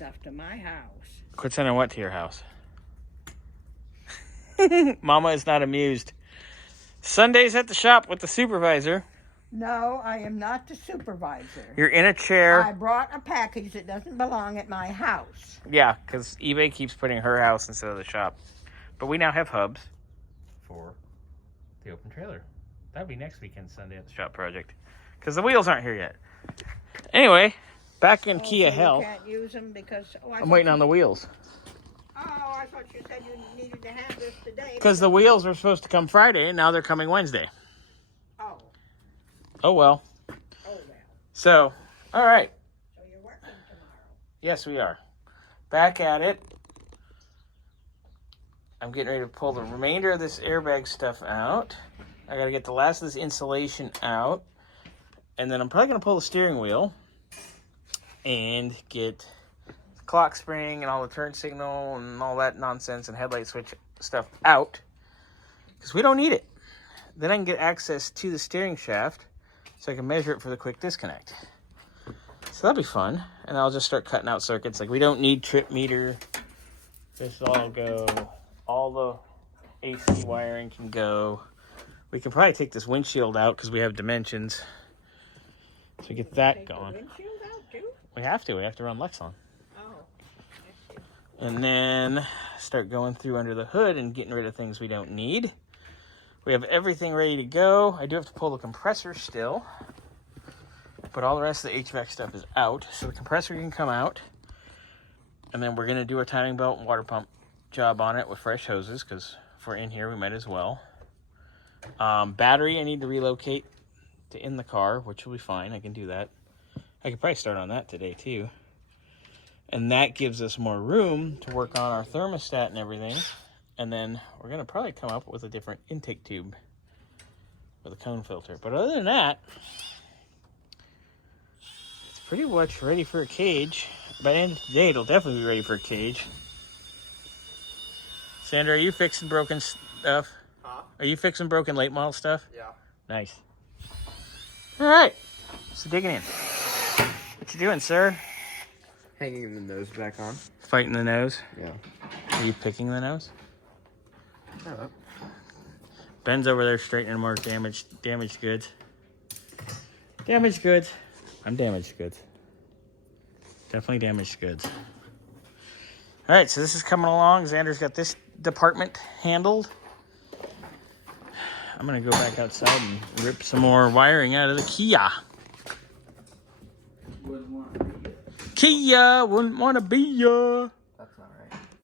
stuff to my house. Quit sending what to your house? Mama is not amused. Sundays at the shop with the supervisor. No, I am not the supervisor. You're in a chair. I brought a package that doesn't belong at my house. Yeah, because eBay keeps putting her house instead of the shop. But we now have hubs for the open trailer. That'd be next weekend Sunday at the shop project. Because the wheels aren't here yet. Anyway, back in Kia so Hell. You can't use them because... I'm waiting on the wheels. Oh, I thought you said you needed to have this today. Because the wheels were supposed to come Friday, and now they're coming Wednesday. Oh. Oh, well. Oh, well. So, all right. So you're working tomorrow. Yes, we are. Back at it. I'm getting ready to pull the remainder of this airbag stuff out. I got to get the last of this insulation out. And then I'm probably going to pull the steering wheel and get the clock spring and all the turn signal and all that nonsense and headlight switch stuff out because we don't need it. Then I can get access to the steering shaft so I can measure it for the quick disconnect. So that'll be fun. And I'll just start cutting out circuits. Like, we don't need trip meter. This will all go. All the AC wiring can go. We can probably take this windshield out because we have dimensions. So get that going. The windshield out too? We have to. We have to run Lexon. Oh. And then start going through under the hood and getting rid of things we don't need. We have everything ready to go. I do have to pull the compressor still. But all the rest of the HVAC stuff is out. So the compressor can come out. And then we're going to do a timing belt and water pump job on it with fresh hoses. Because if we're in here, we might as well. Battery, I need to relocate to in the car, which will be fine. I can do that. I could probably start on that today, too. And that gives us more room to work on our thermostat and everything. And then we're going to probably come up with a different intake tube with a cone filter. But other than that, it's pretty much ready for a cage. By the end of the day, it'll definitely be ready for a cage. Sandra, are you fixing broken stuff? Huh? Are you fixing broken late model stuff? Yeah. Nice. All right. So digging in. What you doing, sir? Hanging the nose back on. Fighting the nose? Yeah. Are you picking the nose? Shut up. Ben's over there straightening more damaged goods. Damaged goods. I'm damaged goods. Definitely damaged goods. All right, so this is coming along. Xander's got this department handled. I'm going to go back outside and rip some more wiring out of the Kia. Kia wouldn't want to be ya.